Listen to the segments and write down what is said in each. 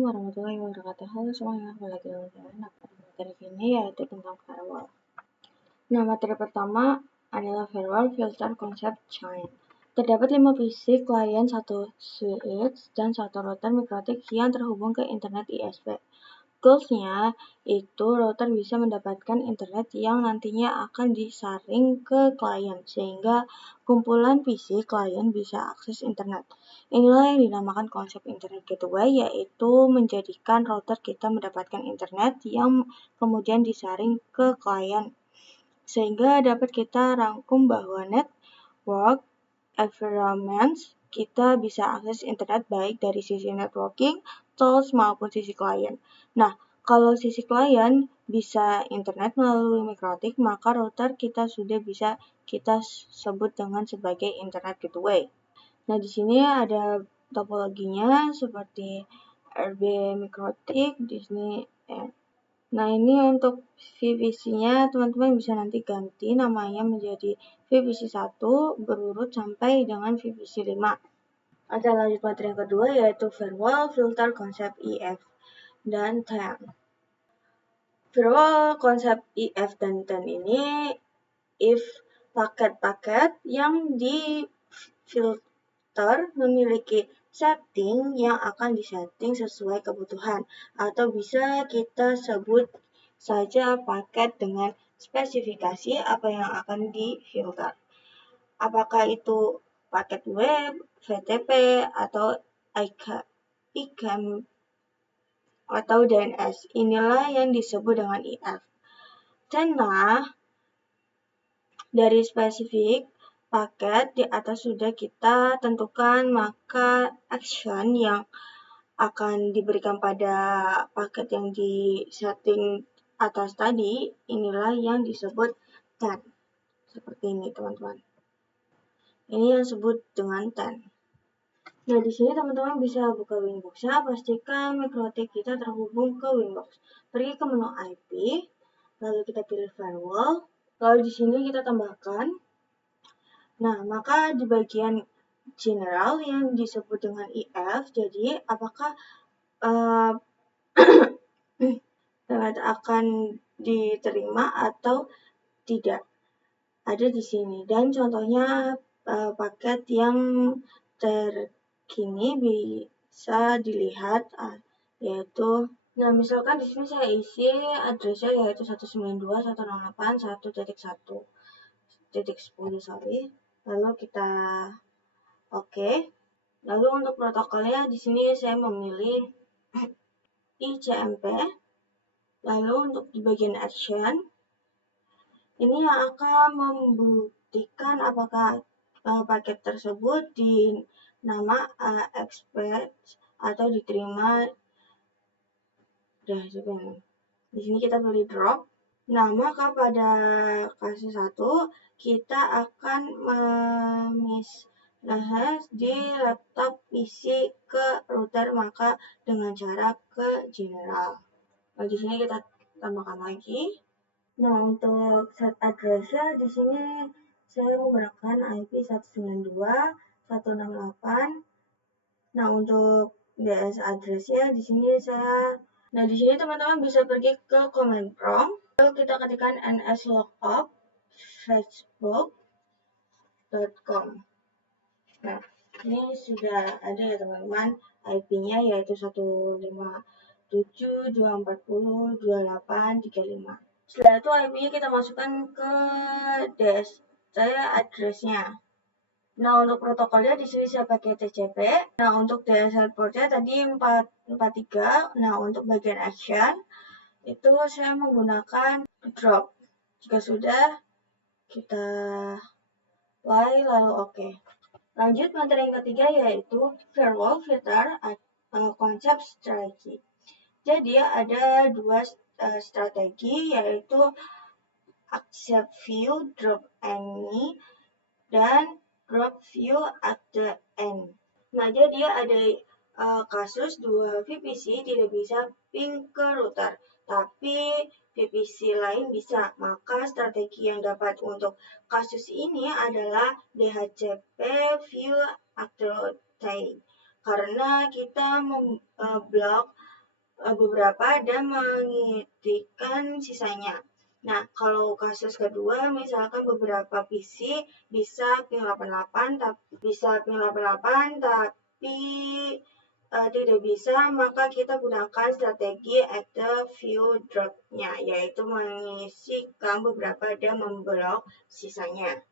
Assalamualaikum warahmatullahi wabarakatuh. Halo semuanya, kembali lagi dengan saya. Nah, pada materi ini yaitu tentang firewall. Nah, materi pertama adalah firewall filter concept chain. Terdapat 5 PC klien, 1 switch, dan 1 router mikrotik yang terhubung ke internet ISP. Goals-nya itu router bisa mendapatkan internet yang nantinya akan disaring ke klien, sehingga kumpulan PC klien bisa akses internet. Inilah yang dinamakan konsep internet gateway, yaitu menjadikan router kita mendapatkan internet yang kemudian disaring ke klien, sehingga dapat kita rangkum bahwa network environments kita bisa akses internet baik dari sisi networking, tools, maupun sisi klien. Nah, kalau sisi klien bisa internet melalui mikrotik, maka router kita sudah bisa kita sebut dengan sebagai internet gateway. Nah, di sini ada topologinya seperti RB mikrotik, di sini Nah, ini untuk VPC-nya teman-teman bisa nanti ganti namanya menjadi VPC 1 berurut sampai dengan VPC 5. Ada lanjut materi yang kedua yaitu firewall filter konsep IF dan TAN. Firewall konsep IF dan TAN ini if paket-paket yang difilter memiliki setting yang akan disetting sesuai kebutuhan, atau bisa kita sebut saja paket dengan spesifikasi apa yang akan difilter. Apakah itu paket web, VTP, atau ICAM atau DNS. Inilah yang disebut dengan IF. Nah, dari spesifik paket di atas sudah kita tentukan, maka action yang akan diberikan pada paket yang di setting atas tadi, inilah yang disebut TAN. Seperti ini, teman-teman. Ini yang disebut dengan TAN. Nah, di sini teman-teman bisa buka Winbox-nya, pastikan mikrotik kita terhubung ke Winbox. Pergi ke menu IP, lalu kita pilih firewall, lalu di sini kita tambahkan. Nah, maka di bagian general yang disebut dengan IF, jadi apakah akan diterima atau tidak, ada di sini. Dan contohnya paket yang terkini bisa dilihat, yaitu, nah misalkan di sini saya isi addressnya yaitu 192.168.1.1.10, lalu kita oke. Lalu untuk protokolnya di sini saya memilih ICMP. Lalu untuk di bagian action, ini yang akan membuktikan apakah paket tersebut di nama expect atau diterima. Di sini kita pilih drop. Nah, maka pada kasus 1 kita akan memisahkan di laptop PC ke router, maka dengan cara ke general. Nah, di sini kita tambahkan lagi. Nah, untuk set address-nya di sini saya menggunakan IP 192.168. Nah, untuk DS address-nya di sini Nah, di sini teman-teman bisa pergi ke command prompt. Lalu kita ketikkan nslookup facebook.com. Nah, ini sudah ada ya teman-teman, IP-nya yaitu 157.240.2835. Setelah itu IP-nya kita masukkan ke DS saya address-nya. Nah, untuk protokolnya di sini saya pakai TCP. Nah, untuk DSL port-nya tadi 443. Nah, untuk bagian action itu saya menggunakan drop. Jika sudah, kita play lalu oke. Lanjut materi yang ketiga yaitu firewall filter konsep strategi. Jadi ada dua strategi yaitu accept view drop any dan drop view at the end. Nah, jadi ada kasus dua VPC tidak bisa ping ke router, tapi VPC lain bisa. Maka strategi yang dapat untuk kasus ini adalah DHCP view at the end, karena kita memblok beberapa dan mengitikan sisanya. Nah, kalau kasus kedua, misalkan beberapa PC bisa ping 88, tapi tidak bisa, maka kita gunakan strategi active view drop-nya, yaitu mengisikan beberapa dan memblok sisanya.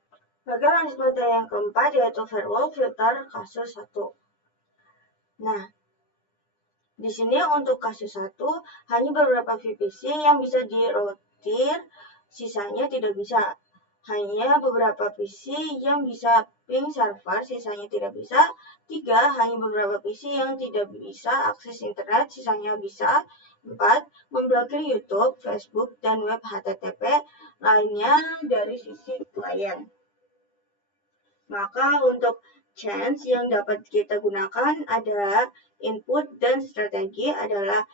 Maka lanjut pada yang keempat, yaitu firewall filter kasus 1. Nah, di sini untuk kasus 1, hanya beberapa VPC yang bisa dirouter, sisanya tidak bisa. Hanya beberapa PC yang bisa ping server, sisanya tidak bisa. 3, hanya beberapa PC yang tidak bisa akses internet, sisanya bisa. 4, memblokir YouTube, Facebook, dan web HTTP lainnya dari sisi klien. Maka untuk chance yang dapat kita gunakan adalah input dan strategi adalah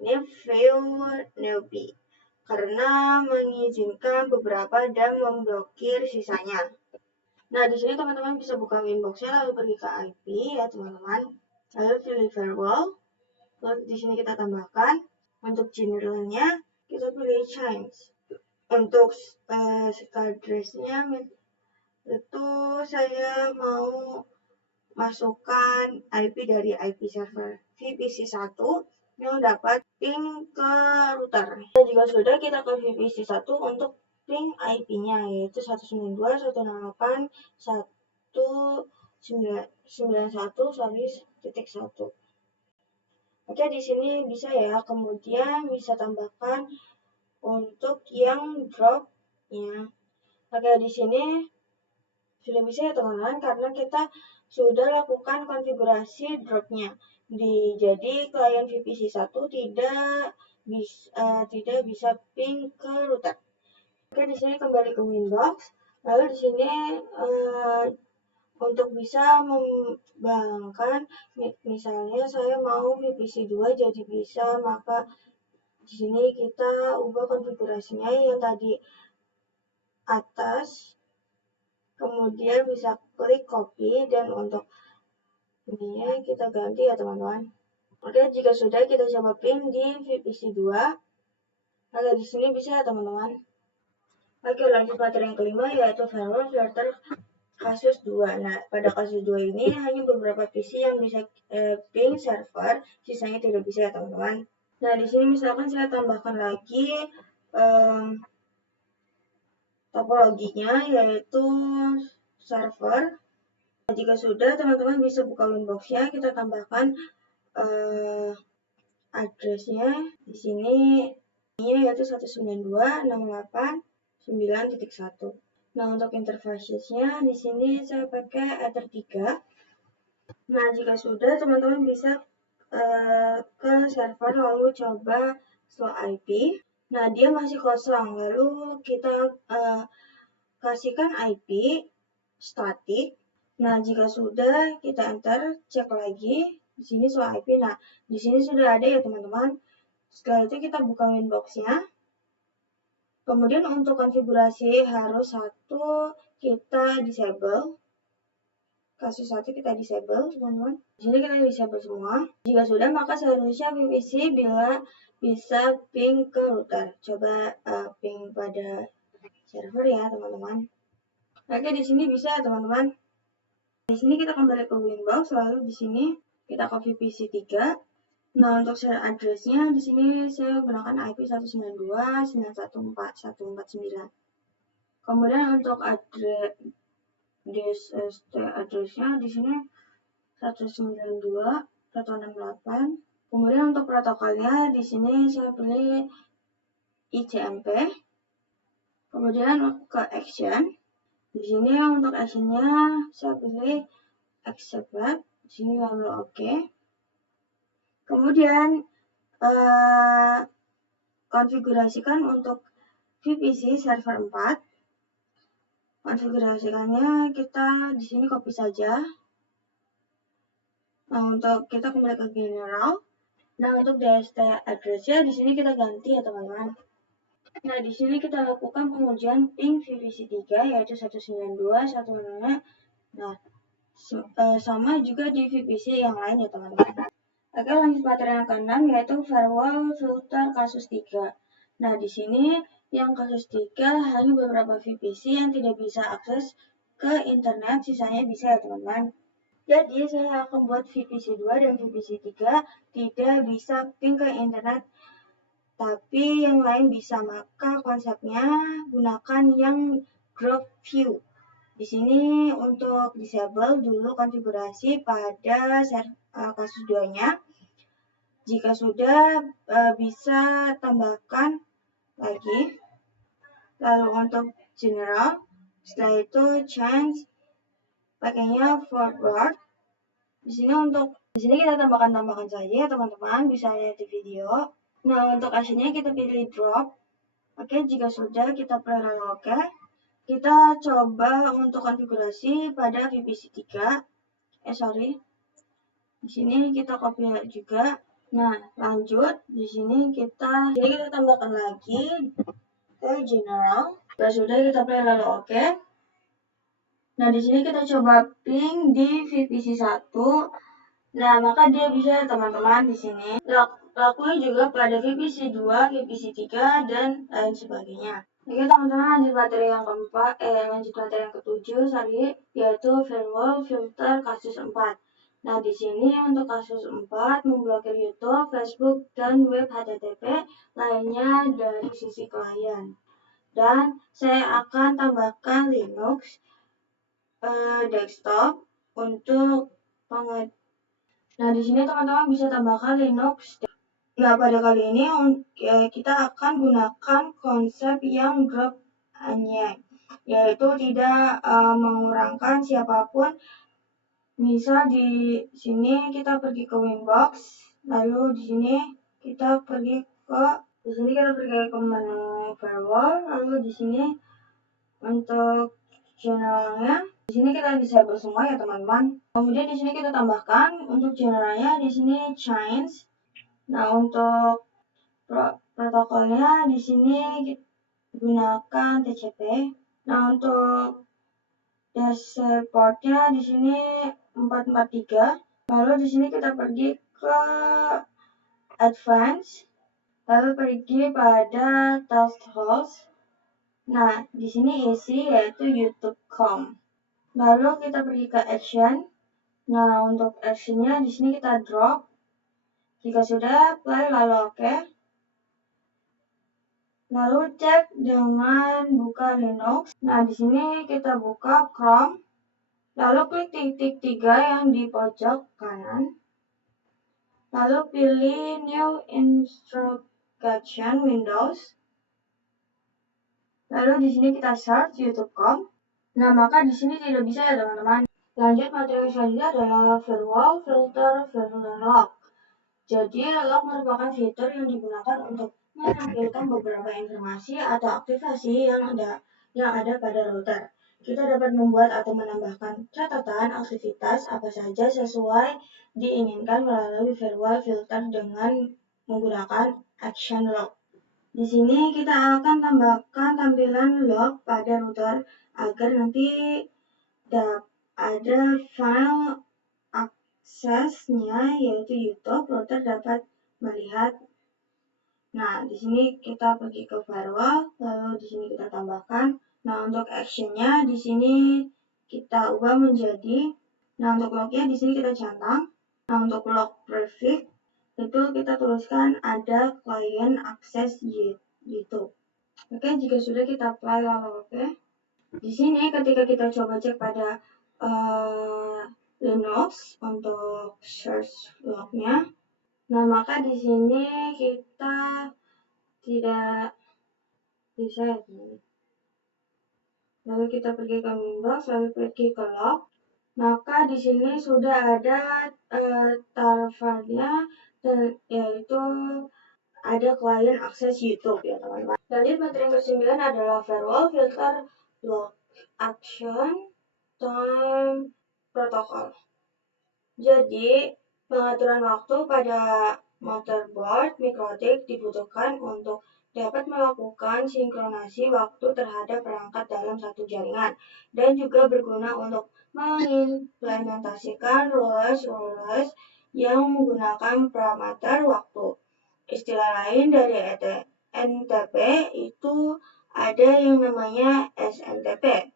newbie karena mengizinkan beberapa dan memblokir sisanya. Nah, di sini teman-teman bisa buka winbox-nya lalu pergi ke IP ya teman-teman. Lalu pilih firewall. Lalu di sini kita tambahkan untuk generalnya kita pilih change. Untuk address-nya itu saya mau masukkan IP dari IP server VPC 1 yang dapat ping ke router. Dan jika sudah, kita ke VPC 1 untuk ping IP-nya, yaitu 192.168.191.1. Oke, di sini bisa ya. Kemudian bisa tambahkan untuk yang drop-nya. Oke, di sini sudah bisa ya teman-teman, karena kita sudah lakukan konfigurasi drop-nya. Jadi klien VPC 1 tidak bisa ping ke router. Oke, di sini kembali ke Winbox. Lalu di sini untuk bisa mengembangkan, misalnya saya mau VPC 2 jadi bisa, maka di sini kita ubah konfigurasinya yang tadi atas. Kemudian bisa klik copy dan untuk ini kita ganti ya teman-teman. Oke, jika sudah kita coba pin di VPC 2. Nah, di sini bisa ya teman-teman. Oke, lanjut materi yang kelima yaitu firewall filter kasus 2. Nah, pada kasus 2 ini hanya beberapa PC yang bisa ping server, sisanya tidak bisa ya teman-teman. Nah, di sini misalkan saya tambahkan lagi topologinya yaitu server. Jika sudah, teman-teman bisa buka winbox-nya, kita tambahkan address-nya di sini yaitu 192.168.9.1. Nah, untuk interface-nya di sini saya pakai Ether 3. Nah, jika sudah, teman-teman bisa ke server lalu coba slow IP. Nah, dia masih kosong. Lalu kita kasihkan IP static. Nah, jika sudah, kita enter, cek lagi. Di sini soal IP. Nah, di sini sudah ada ya, teman-teman. Setelah itu kita buka winbox-nya. Kemudian untuk konfigurasi harus kita disable. Kasus 1 kita disable, teman-teman. Di sini kita disable semua. Jika sudah, maka seharusnya VPC bila bisa ping ke router. Coba ping pada server ya, teman-teman. Oke, di sini bisa ya, teman-teman. Di sini kita kembali ke Winbox, lalu di sini kita ke VPC 3. Nah, untuk share address-nya di sini saya gunakan IP 192.168.149. Kemudian untuk address-nya di sini 192.168. Kemudian untuk protokolnya di sini saya pilih ICMP. Kemudian ke action. Di sini untuk actionnya saya pilih accept. Di sini lalu oke. Kemudian konfigurasikan untuk VPC server 4. Konfigurasikannya kita di sini copy saja. Nah, untuk kita kembali ke general. Nah, untuk DST address-nya di sini kita ganti ya, teman-teman. Nah, di sini kita lakukan pengujian ping VPC 3 yaitu 192.168. Nah, sama juga di VPC yang lain ya, teman-teman. Oke, lanjut materi yang ke-6 yaitu firewall filter kasus 3. Nah, di sini yang kasus 3 hanya beberapa VPC yang tidak bisa akses ke internet, sisanya bisa ya teman-teman. Jadi saya akan buat VPC 2 dan VPC 3 tidak bisa ping ke internet, tapi yang lain bisa. Maka konsepnya gunakan yang group view. Di sini untuk disable dulu konfigurasi pada kasus 2-nya. Jika sudah, bisa tambahkan lagi. Lalu untuk general, setelah itu change, pakainya forward. Di sini kita tambahkan saja ya teman-teman, bisa lihat di video. Nah, untuk actionnya kita pilih drop. Oke, jika sudah kita play lalu oke. Kita coba untuk konfigurasi pada VPC 3. Di sini kita copy juga. Nah, lanjut. Di sini kita tambahkan lagi ke general. Sudah kita play lalu oke. Nah, di sini kita coba ping di VPC 1. Nah, maka dia bisa teman-teman di sini. Lakuin juga pada VPC 2, VPC 3 dan lain sebagainya. Oke teman-teman, lanjut materi yang ke-7 tadi yaitu firewall filter kasus 4. Nah, di sini untuk kasus 4 memblokir YouTube, Facebook, dan web HTTP lainnya dari sisi klien. Dan saya akan tambahkan Linux desktop untuk Nah, di sini teman-teman bisa tambahkan Linux. Nah, pada kali ini kita akan gunakan konsep yang group hanya, yaitu tidak mengurangkan siapapun. Misal di sini kita pergi ke Winbox, lalu di sini kita pergi ke menu firewall, lalu di sini untuk channelnya, di sini kita disable semua ya teman-teman. Kemudian di sini kita tambahkan untuk generalnya di sini change. Nah, untuk protokolnya di sini gunakan TCP. Nah, untuk dashboardnya di sini 443. Lalu di sini kita pergi ke advance, lalu pergi pada task host. Nah, di sini isi yaitu youtube.com. Lalu kita pergi ke action. Nah, untuk actionnya di sini kita drop. Jika sudah, play lalu oke. Lalu cek dengan buka Linux. Nah, di sini kita buka Chrome. Lalu klik titik 3 yang di pojok kanan. Lalu pilih New Instruction Windows. Lalu di sini kita search youtube.com. Nah, maka di sini tidak bisa ya teman-teman. Lanjut, materi selanjutnya adalah firewall filter lock. Jadi, lock merupakan fitur yang digunakan untuk menampilkan beberapa informasi atau aktivasi yang ada pada router. Kita dapat membuat atau menambahkan catatan aktivitas apa saja sesuai diinginkan melalui firewall filter dengan menggunakan action lock. Di sini kita akan tambahkan tampilan log pada router agar nanti ada file aksesnya yaitu YouTube, router dapat melihat. Nah, di sini kita pergi ke firewall, lalu di sini kita tambahkan. Nah, untuk actionnya di sini kita ubah menjadi. Nah, untuk lognya di sini kita centang. Nah, untuk log prefix itu kita tuliskan ada klien akses YouTube. Oke, jika sudah kita apply lalu oke. Di sini ketika kita coba cek pada Linux untuk search lognya, nah maka di sini kita tidak bisa ya teman. Lalu kita pergi ke Windows, lalu pergi ke log, maka di sini sudah ada targetnya yaitu ada klien akses YouTube ya teman-teman. Lanjut, materi yang ke-9 adalah firewall filter lock action time protocol. Jadi, pengaturan waktu pada motherboard mikrotik dibutuhkan untuk dapat melakukan sinkronasi waktu terhadap perangkat dalam satu jaringan dan juga berguna untuk mengimplementasikan rules yang menggunakan parameter waktu. Istilah lain dari NTP itu ada yang namanya SNTP.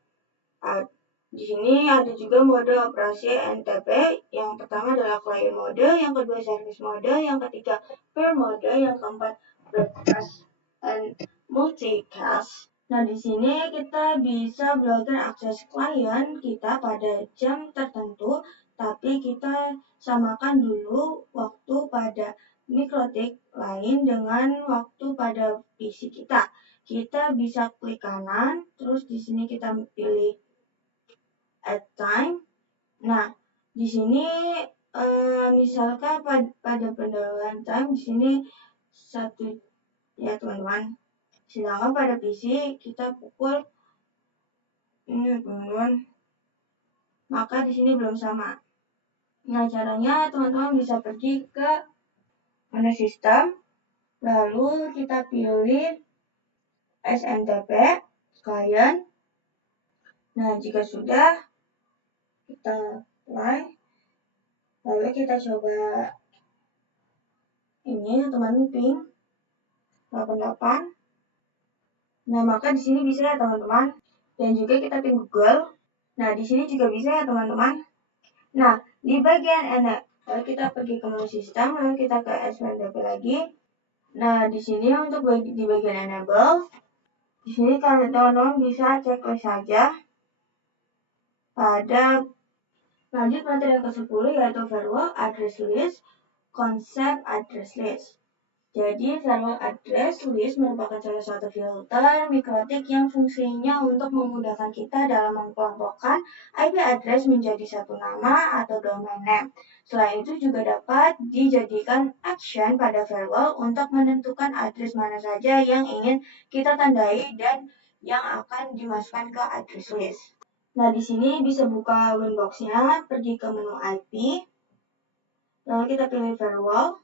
Di sini ada juga mode operasi NTP. Yang pertama adalah client mode, yang kedua service mode, yang ketiga peer mode, yang keempat broadcast and multicast. Nah, di sini kita bisa blokir akses klien kita pada jam tertentu, tapi kita samakan dulu waktu pada mikrotik lain dengan waktu pada PC kita. Kita bisa klik kanan, terus di sini kita pilih add time. Nah, di sini misalkan pada pendahuluan time di sini 1 ya teman-teman. Sedangkan pada PC kita pukul ini teman-teman. Maka di sini belum sama. Nah, caranya teman-teman bisa pergi ke menu sistem, lalu kita pilih SNTP client. Nah, jika sudah kita apply, lalu kita coba ini teman-teman ping 88. Nah, maka di sini bisa ya teman-teman. Dan juga kita ping Google. Nah, di sini juga bisa ya teman-teman. Nah, di bagian lalu kita pergi ke menu sistem, lalu kita ke SNTP lagi. Nah, di sini untuk di bagian enable, di sini teman-teman bisa checklist saja pada lanjut materi yang ke-10 yaitu firewall address list, konsep address list. Jadi, firewall address list merupakan salah satu filter mikrotik yang fungsinya untuk memudahkan kita dalam mengelompokkan IP address menjadi satu nama atau domain name. Selain itu juga dapat dijadikan action pada firewall untuk menentukan address mana saja yang ingin kita tandai dan yang akan dimasukkan ke address list. Nah, di sini bisa buka Winbox-nya, pergi ke menu IP, lalu kita pilih firewall.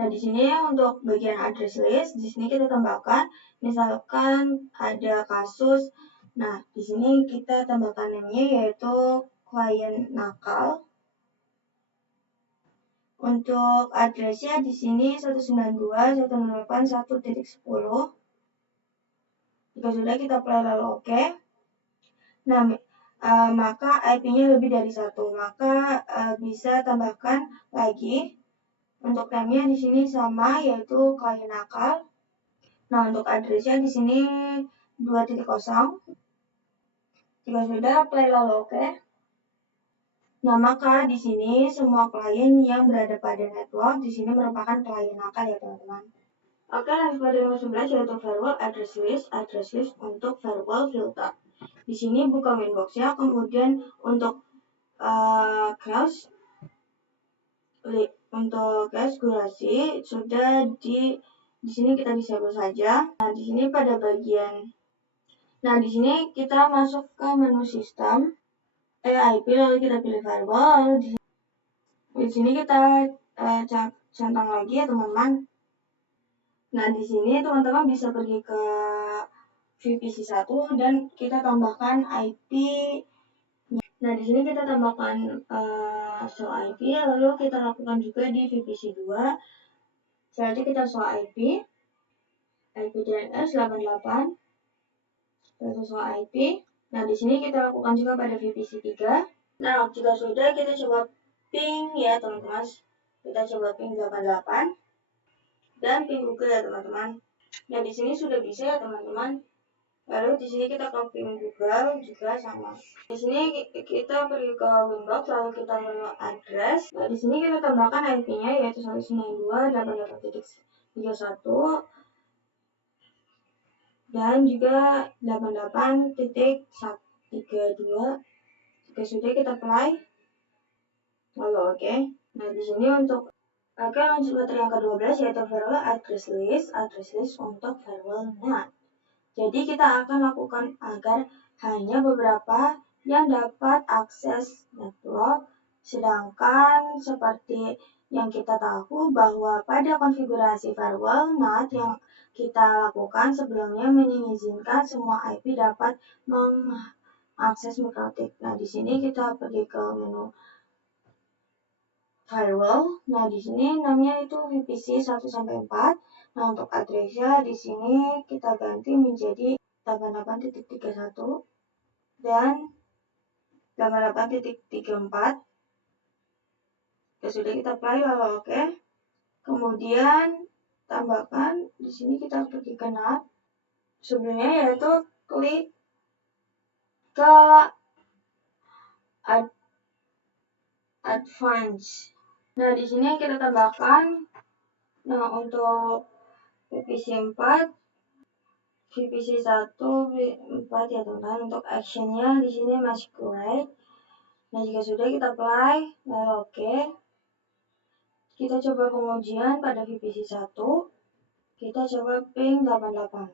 Nah, di sini untuk bagian address list, di sini kita tambahkan, misalkan ada kasus. Nah, di sini kita tambahkan namanya yaitu klien nakal. Untuk addressnya di sini 192.168.1.10. Jika sudah kita apply lalu oke. Nah, maka IP-nya lebih dari 1, maka bisa tambahkan lagi. Untuk namanya di sini sama yaitu klien nakal. Nah, untuk addressnya di sini 2.0. Jika sudah, apply lalu oke. Nah, maka di sini semua klien yang berada pada network di sini merupakan klien nakal ya teman-teman. Oke, lanjut pada nomor 11 yaitu firewall address list untuk firewall filter. Di sini buka Winbox-nya, kemudian untuk cache durasi sudah di sini kita disable saja. Nah, di sini pada bagian di sini kita masuk ke menu sistem IP, lalu kita pilih firewall. Di sini kita centang lagi ya teman-teman. Nah, di sini teman-teman bisa pergi ke VPC 1 dan kita tambahkan IP. Nah, di sini kita tambahkan show IP, lalu kita lakukan juga di VPC 2. Selanjutnya kita show IP DNS 88, lalu show IP. Nah, di sini kita lakukan juga pada VPC 3. Nah, jika sudah, kita coba ping ya teman-teman. Kita coba ping 88 dan ping Google ya teman-teman. Nah, di sini sudah bisa ya teman-teman. Lalu di sini kita ke ping Google juga sama. Di sini kita pergi ke Winbox, lalu kita menu address. Nah, di sini kita tambahkan IP-nya yaitu 192.88.31 dan juga 88.132. Jika sudah, kita apply. Lalu oke. Nah, di sini untuk lanjut materi yang ke-12 yaitu firewall address list untuk firewall NAT. Jadi kita akan lakukan agar hanya beberapa yang dapat akses network, sedangkan seperti yang kita tahu bahwa pada konfigurasi firewall NAT yang kita lakukan sebelumnya mengizinkan semua IP dapat mengakses mikrotik. Nah, di sini kita pergi ke menu firewall. Nah, di sini namanya itu VPC 1 sampai 4. Nah, untuk addressnya di sini kita ganti menjadi 88.31 dan 88.34. Ya sudah, kita apply lalu oke. Kemudian tambahkan di sini kita pergi ke NAT. Sebelumnya yaitu klik ke advance. Nah, di sini kita tambahkan untuk VPC 4, VPC 1, 4 ya teman-teman. Untuk actionnya di sini masquerade. Nah, jika sudah kita apply lalu oke. Kita coba pengujian pada VPC 1. Kita coba ping 88.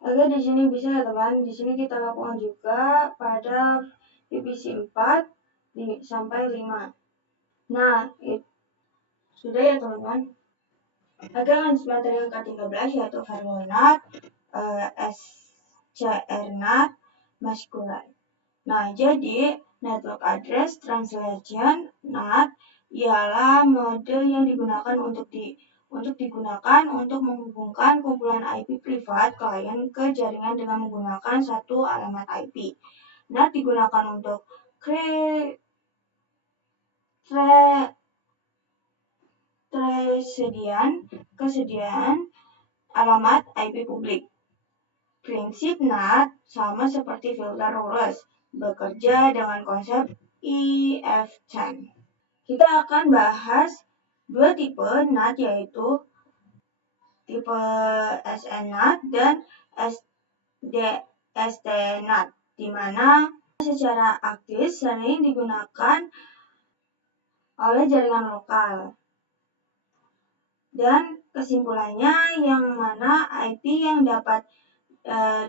Oke, di sini bisa ya teman. Di sini kita lakukan juga pada VPC 4 sampai 5. Nah, sudah ya teman-teman. Oke, lanjut materi yang ke-13 yaitu firewall NAT, SCR-NAT, masquerade. Nah, jadi network address translation NAT ialah mode yang digunakan untuk menghubungkan kumpulan IP privat klien ke jaringan dengan menggunakan satu alamat IP. NAT digunakan untuk kesediaan alamat IP publik. Prinsip NAT sama seperti filter rules, bekerja dengan konsep IF10. Kita akan bahas dua tipe NAT yaitu tipe SN-NAT dan ST-NAT, di mana secara aktif sering digunakan oleh jaringan lokal. Dan kesimpulannya, yang mana IP yang dapat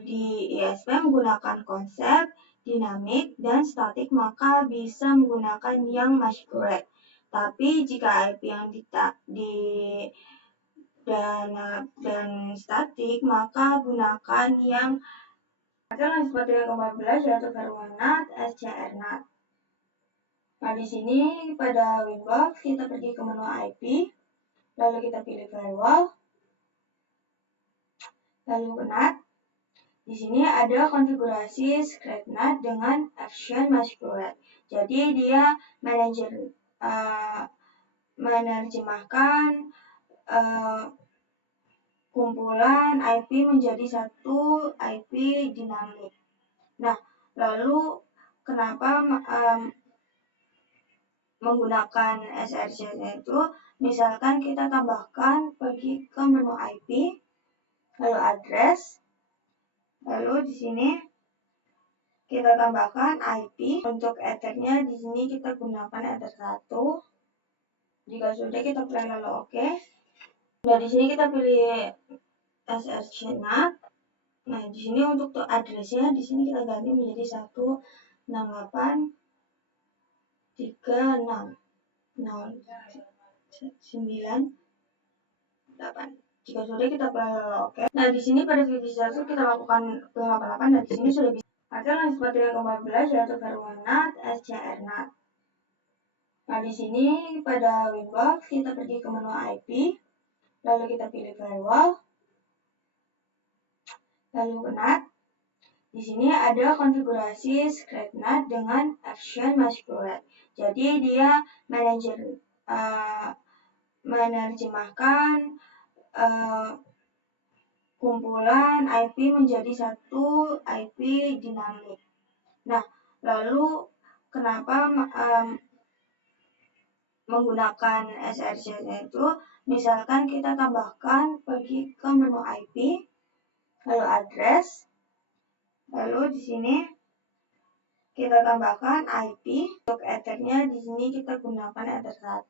di ISP menggunakan konsep dinamik dan statik, maka bisa menggunakan yang masquerade. Tapi jika IP yang dan statik, maka gunakan yang lanjut materi yang ke-14 yaitu firewall NAT, SCR-NAT. Nah, di sini pada Winbox kita pergi ke menu IP, lalu kita pilih firewall, lalu ke NAT. Di sini ada konfigurasi script NAT dengan action masquerade. Jadi dia menerjemahkan kumpulan IP menjadi satu IP dinamik. Nah, lalu kenapa menggunakan SRC itu? Misalkan kita tambahkan pergi ke menu IP, lalu address, lalu di sini kita tambahkan IP. Untuk ethernya di sini kita gunakan ether 1. Jika sudah, kita play lalu oke. Nah, di sini kita pilih SRC NAT. Nah, di sini untuk addressnya di sini kita ganti menjadi 168.360.9.8. Jika sudah, kita play oke. Nah, di sini pada VPC 1 kita lakukan ping 88 dan di sini sudah bisa. Oke, lanjut materi yang ke-14 yaitu firewall NAT, SCR-NAT. Nah, di sini pada Winbox kita pergi ke menu IP, lalu kita pilih firewall, lalu ke NAT. Di sini ada konfigurasi script NAT dengan action masquerade. Jadi dia menerjemahkan kumpulan IP menjadi satu IP dinamik. Nah, lalu kenapa menggunakan SRC itu? Misalkan kita tambahkan pergi ke menu IP, lalu address, lalu di sini kita tambahkan IP. Untuk ethernya di sini kita gunakan ether 1.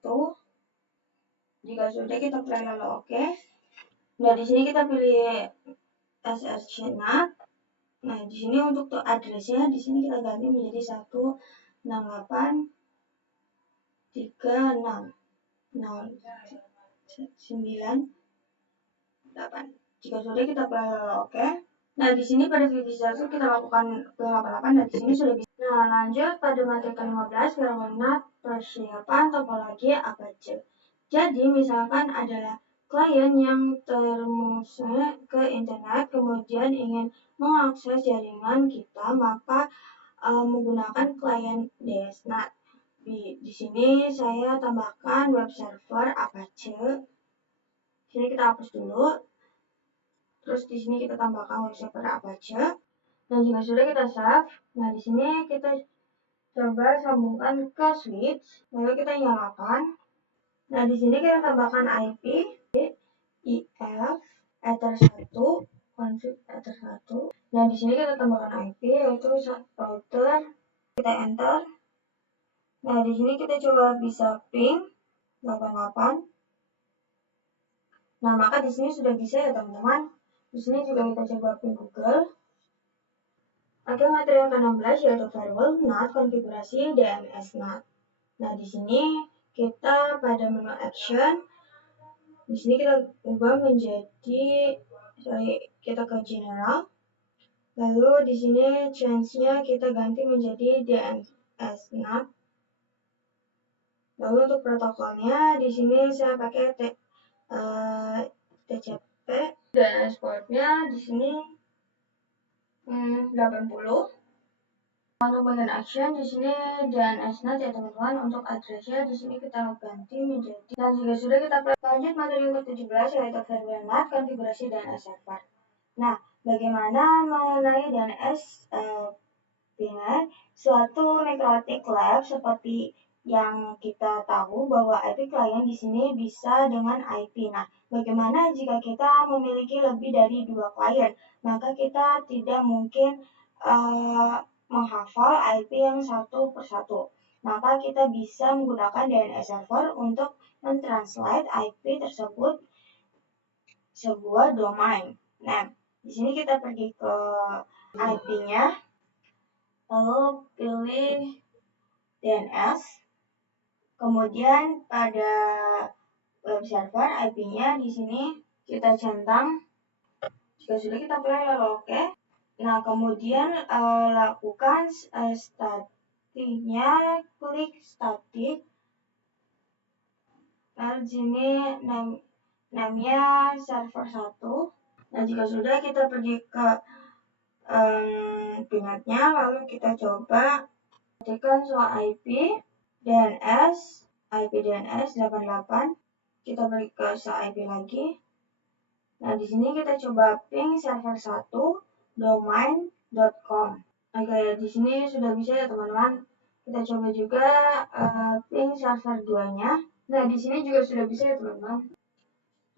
Jika sudah, kita play lalu oke. Nah, di sini kita pilih SRC NAT. Nah, di sini untuk addressnya di sini kita ganti menjadi 168.360.9.8. Jika sudah, kita play oke. Nah, di sini pada VPC 1 kita lakukan ping 88 dan di sini sudah bisa. Nah, lanjut pada materi ke-15 firewall NAT, persiapan topologi Apache. Jadi misalkan adalah klien yang terhubung ke internet kemudian ingin mengakses jaringan kita, maka menggunakan klien DSNet. Di sini saya tambahkan web server Apache. Sini kita hapus dulu. Terus di sini kita tambahkan web server Apache. Dan jika sudah kita save, nah di sini kita coba sambungkan ke switch, lalu kita nyalakan. Nah di sini kita tambahkan IP IF ether 1 config ether 1. Nah di sini kita tambahkan IP yaitu router, kita enter. Nah di sini kita coba bisa ping 88. Nah maka di sini sudah bisa ya teman-teman. Di sini juga kita coba ping Google. Oke, materi yang ke-16 yaitu firewall NAT konfigurasi DNS NAT. Nah, di sini kita pada menu action, di sini kita ubah menjadi, kita ke general. Lalu di sini change-nya kita ganti menjadi DNS NAT. Lalu untuk protokolnya di sini saya pakai TCP. DNS portnya di sini 80. Untuk bagian action di sini DNS-NAT ya teman-teman. Untuk address-nya di sini kita ganti menjadi. Nah jika sudah kita lanjut materi yang ke-17 yaitu firmware NAT konfigurasi DNS server. Nah bagaimana mengenai DNS VNet? Suatu Microtik Lab seperti yang kita tahu bahwa IP client di sini bisa dengan IP. Nah, bagaimana jika kita memiliki lebih dari 2 klien? Maka kita tidak mungkin menghafal IP yang satu persatu. Maka kita bisa menggunakan DNS server untuk mentranslate IP tersebut sebuah domain. Nah, di sini kita pergi ke IP-nya, lalu pilih DNS, kemudian pada web server IP-nya di sini kita centang. Jika sudah kita pilih lalu oke. Nah kemudian lakukan statiknya, klik statik. Nah di sini namanya server 1. Nah jika sudah kita pergi ke pinatnya, lalu kita coba ketikkan soal IP DNS 88. Kita balik ke soal IP lagi. Nah di sini kita coba ping server 1 domain.com. Oke, di sini sudah bisa ya teman-teman. Kita coba juga ping server 2-nya. Nah di sini juga sudah bisa ya teman-teman.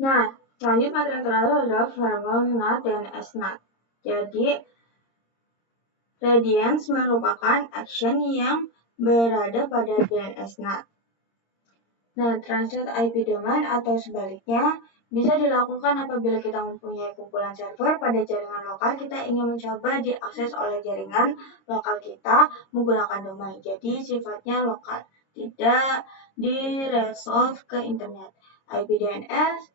Nah selanjutnya materi yang terakhir adalah firewall NAT DNS NAT. Jadi Radiance merupakan action yang berada pada DNS NAT. Nah, translate IP domain atau sebaliknya bisa dilakukan apabila kita mempunyai kumpulan server pada jaringan lokal, kita ingin mencoba diakses oleh jaringan lokal kita menggunakan domain. Jadi sifatnya lokal, tidak di-resolve ke internet. IP DNS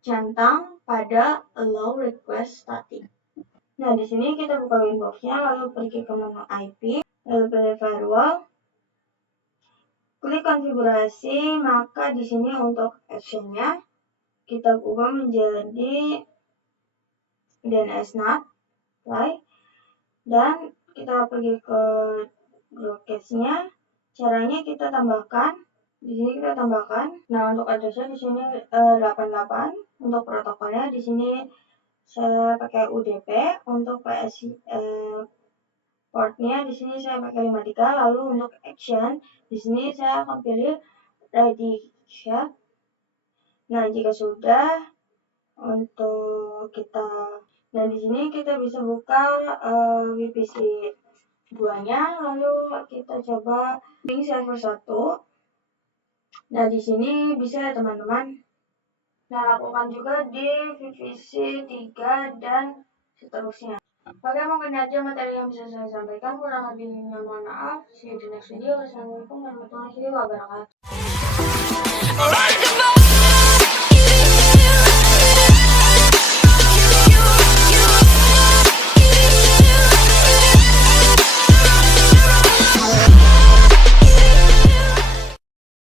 centang pada allow request static. Nah, di sini kita buka Windows-nya, lalu pergi ke menu IP, lalu pilih firewall. Klik konfigurasi, maka di sini untuk action-nya kita ubah menjadi DNS NAT, right? Dan kita pergi ke broadcast-nya. Caranya kita tambahkan, di sini kita tambahkan. Nah, untuk address-nya di sini 88. Untuk protokolnya di sini saya pakai UDP. Untuk portnya di sini saya pakai 53. Lalu untuk action di sini saya akan pilih Radiation. Nah jika sudah untuk kita, dan di sini kita bisa buka VPC 2-nya, lalu kita coba ping server 1. Nah di sini bisa ya teman-teman. Nah lakukan juga di VPC 3 dan seterusnya. Oke, mungkin aja materi yang bisa saya sampaikan. Kurang lebihnya mohon maaf. See you di next video. Wassalamualaikum warahmatullahi wabarakatuh.